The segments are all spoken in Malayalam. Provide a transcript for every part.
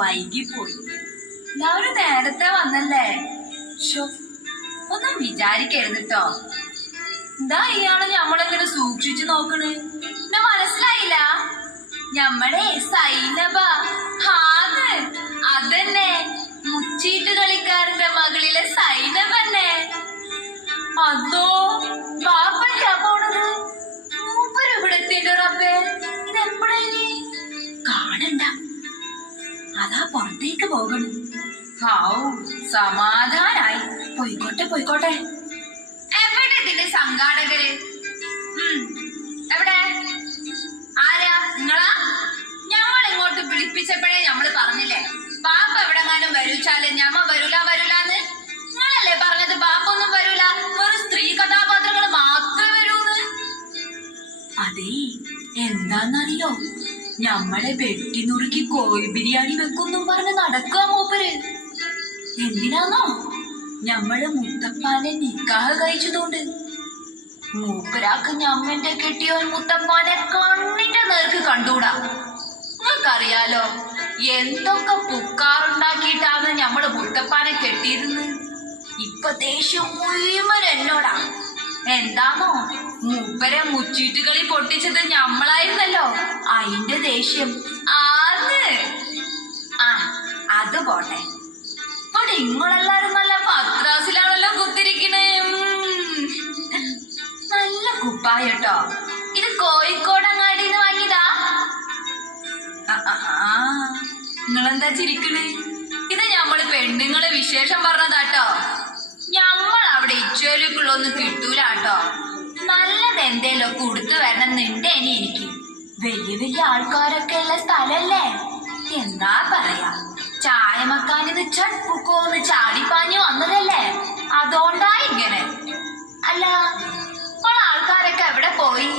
വൈകിപ്പോയി. എല്ലാവരും നേരത്തെ വന്നല്ലേ? ഒന്നും വിചാരിക്കരുത് കേട്ടോ. എന്താ ഇയാള് ഞമ്മളെങ്ങനെ സൂക്ഷിച്ചു നോക്കണ്? എന്നെ മനസ്സിലായില്ല? ഞമ്മടെ സൈനബ. ഹാന്ന് അതന്നെ, മുച്ചീട്ട് കളിക്കാരന്റെ മകളിലെ സൈനബന്നെ. അതോ ബാപ്പയ്ക്കാ പോണത്? മൂപ്പര് ഇവിടെത്തിന്റെ റബ്ബേ, ഇതെപ്പോഴേ കാണണ്ട. അതാ പുറത്തേക്ക് പോകണം. ഹാവൂ, സമാധാനായി. പോയിക്കോട്ടെ. എവിടെ ഇതിന്റെ സംഘാടകര്? എവിടെ? ആരാ നിങ്ങളാ? ഞമ്മൾ ഇങ്ങോട്ട് വിളിപ്പിച്ചപ്പോഴേ ഞമ്മള് പറഞ്ഞില്ലേ ബാപ്പ എവിടെങ്ങാനും വരൂച്ചാല് ഞമ്മ വരൂലാന്ന്. നിങ്ങളല്ലേ പറഞ്ഞത് ബാപ്പ ഒന്നും വരൂല, വെറും സ്ത്രീ കഥാപാത്രങ്ങൾ മാത്രമേ വരൂന്ന്. അതേ, എന്താന്നറിയോ, ഞമ്മളെ വെട്ടി നുറുക്കി കോഴി ബിരിയാണി വെക്കൊന്നും പറഞ്ഞ് നടക്കുക മൂപ്പര്. എന്തിനാന്നോ? ഞമ്മള് മുത്തപ്പാനെ നിക്കാഹ് കഴിച്ചതുകൊണ്ട്. മൂപ്പരാക്ക് ഞമ്മന്റെ കെട്ടിയോൻ മുത്തപ്പാനെ കണ്ണിന്റെ നേർക്ക് കണ്ടൂടാ. നിങ്ങൾക്കറിയാലോ എന്തൊക്കെ പുക്കാറുണ്ടാക്കിയിട്ടാണ് ഞമ്മള് മുത്തപ്പാനെ കെട്ടിയിരുന്ന്. ഇപ്പൊ ദേഷ്യം മുഴുവൻ എന്നോടാ. എന്താന്നോ, മൂപ്പരെ മുച്ചീട്ടുകളി പൊട്ടിച്ചത് ഞമ്മളായിരുന്നല്ലോ, അതിന്റെ ദേഷ്യം. അത് പോട്ടെ. ഇവിടെ നിങ്ങളെല്ലാരും നല്ല പത്രാസിലാണല്ലോ കുത്തിരിക്കണേ. നല്ല കുപ്പായട്ടോ. ഇത് കോഴിക്കോടങ്ങാടിന്ന് വാങ്ങിയതാ? നിങ്ങളെന്താ ചിരിക്കണ്? ഇത് ഞമ്മള് പെണ്ണുങ്ങളെ വിശേഷം പറഞ്ഞതാട്ടോ. ഞമ്മൾ അവിടെ ഇച്ചോലുക്കുള്ളൊന്നും കിട്ടൂലാട്ടോ. നല്ലത് എന്തേലൊക്കെ ഉടുത്തു വരണം എന്നുണ്ടേനി എനിക്ക്. വലിയ ആൾക്കാരൊക്കെ ഉള്ള സ്ഥലല്ലേ, എന്താ പറയാ, ചായമക്കാനിത് ചട്പുക്കോന്ന് ചാടിപ്പാഞ്ഞു വന്നതല്ലേ, അതുകൊണ്ടാ ഇങ്ങനെ. അല്ല, ഇപ്പോൾ ആൾക്കാരൊക്കെ എവിടെ പോയി?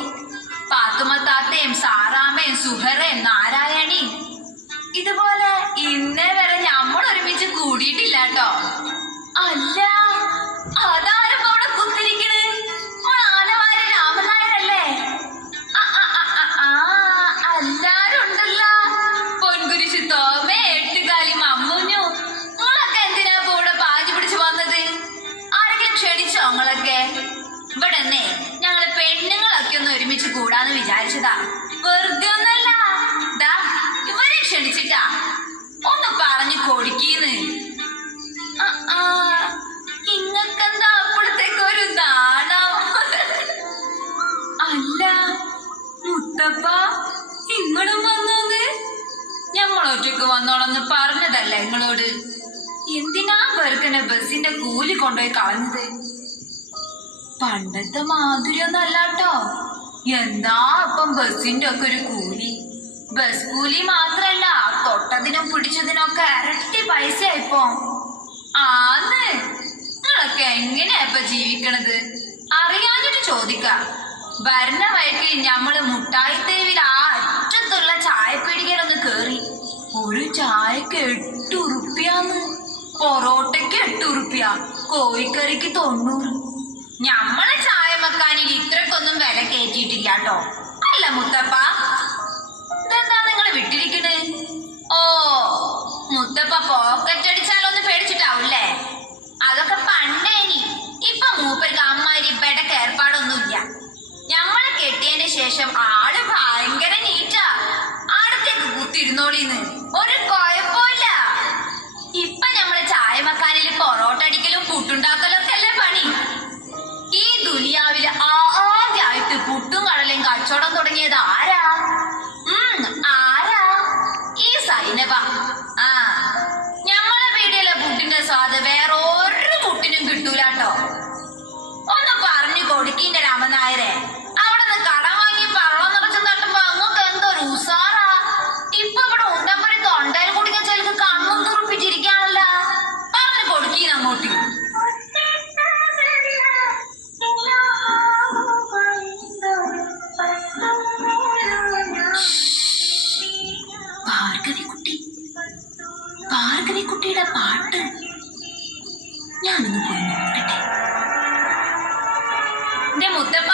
പാത്തുമത്താത്തയും സാറാമ്മയും സുഹറയും നാരായണിയും. ഇതുപോലെ ഇന്നേ വരെ നമ്മൾ ഒരുമിച്ച് കൂടിയിട്ടില്ല കേട്ടോ. അല്ല, അതാരും അവിടെ കുത്തിരിക്കണ്? ആനവാരി രാമനായരല്ലേ? എല്ലാരും ഉണ്ടല്ലോ. പൊൻകുരിശ് തോമ, എട്ടുകാലി മമ്മൂഞ്ഞു. നിങ്ങളൊക്കെ എന്തിനാ ഇപ്പൊ ഇവിടെ പാഞ്ഞു പിടിച്ചു വന്നത്? ആരെങ്കിലും ക്ഷണിച്ചോ നിങ്ങളൊക്കെ? ഇവിടെ ഞങ്ങള് പെണ്ണുങ്ങളൊക്കെ ഒന്ന് ഒരുമിച്ച് കൂടാന്ന് വിചാരിച്ചതാ, വെറുതെ ഒന്നല്ല. ഇവരെ ക്ഷണിച്ചിട്ടാ, ഒന്ന് പറഞ്ഞു കൊടുക്കീന്ന്. ഇങ്ങക്കെന്താ അപ്പോഴത്തേക്ക് ഒരു നാണം? അല്ല മുത്തപ്പ, നിങ്ങളും വന്നോന്ന്? ഞങ്ങളൊറ്റക്ക് വന്നോളന്ന് പറഞ്ഞതല്ലേ നിങ്ങളോട്. എന്തിനാ വെറുക്കനെ ബസിന്റെ കൂലി കൊണ്ടുപോയി കളഞ്ഞത്? പണ്ടത്തെ മാധുര്യൊന്നും അല്ലാട്ടോ. എന്താ അപ്പം ബസിന്റെ ഒക്കെ ഒരു കൂലി? ബസ് കൂലി മാത്രല്ല, തൊട്ടതിനും പിടിച്ചതിനൊക്കെ ഇരട്ടി പൈസയായിപ്പോ. നിങ്ങളൊക്കെ എങ്ങനെയാ ഇപ്പൊ ജീവിക്കണത്? അറിയാഞ്ഞിട്ട് ചോദിക്ക. ഭരണ വഴിക്ക് ഞമ്മള് മുട്ടായി തെരുവിൽ ആ അറ്റത്തുള്ള ചായപ്പീടികയിലൊന്ന് കേറി. ഒരു ചായക്ക് 8 ഉറുപ്പ്യാന്ന്, പൊറോട്ടയ്ക്ക് 8 ഉറുപ്പ്യ, കോഴിക്കറിക്ക് 90. ഞമ്മളെ ചായ മക്കാനിൽ ഇത്രക്കൊന്നും വില കയറ്റിയിട്ടില്ല കേട്ടോ. അല്ല മുത്തപ്പ, ഇതെന്താ നിങ്ങള് വിട്ടിരിക്കണ്? ഓ, മുത്തപ്പ പോക്കറ്റ് അടിച്ചാലൊന്ന് പേടിച്ചിട്ടാവൂല്ലേ? അതൊക്കെ പണ്ടേനി. ഇപ്പൊ മൂപ്പർക്ക് അമ്മാരി ഇപ്പേടക്ക് ഏർപ്പാടൊന്നുമില്ല. ഞമ്മളെ കെട്ടിയതിന് ശേഷം ആള് ഭയങ്കര നീറ്റാ. അടുത്തേക്ക് കുത്തിരുന്നോളിന്ന്, ഒരു കുഴപ്പമില്ല. ഇപ്പൊ ഞമ്മളെ ചായ മക്കാനിൽ പൊറോട്ട അടിക്കലും പുട്ടുണ്ടാക്കലും ഒക്കെ അല്ലേ പണി. ഈ ദുനിയാവില് ആദ്യമായിട്ട് പുട്ടും കടലയും കച്ചവടം തുടങ്ങിയത് ആരാ? ഈ സൈനബ. ഞമ്മളെ വീടിലെ പുട്ടിന്റെ സ്വാദ് വേറെ ഒരു പുട്ടിനും കിട്ടൂലാട്ടോ. ഒന്ന് പറഞ്ഞു കൊടുക്കിന്റെ രാമനായരെ. അവിടെ നിന്ന് കടം വാങ്ങി പള്ളം നിറച്ച് തട്ടുമ്പോ അങ്ങൊക്കെ എന്തൊരു ഉസാറാ. ഇപ്പൊ ഇവിടെ ഉണ്ടപ്പരി തൊണ്ടയിൽ കുടിക്കാൻ ചിലക്ക് കണ്ണും തുറപ്പിച്ചിരിക്കാണല്ല. പറഞ്ഞു കൊടുക്കീന്ന് അങ്ങോട്ട്. ഭാർഗവിക്കുട്ടിയുടെ പാട്ട് ഞാനൊന്ന് പോയി നോക്കട്ടെ. എന്റെ മുത്തപ്പ,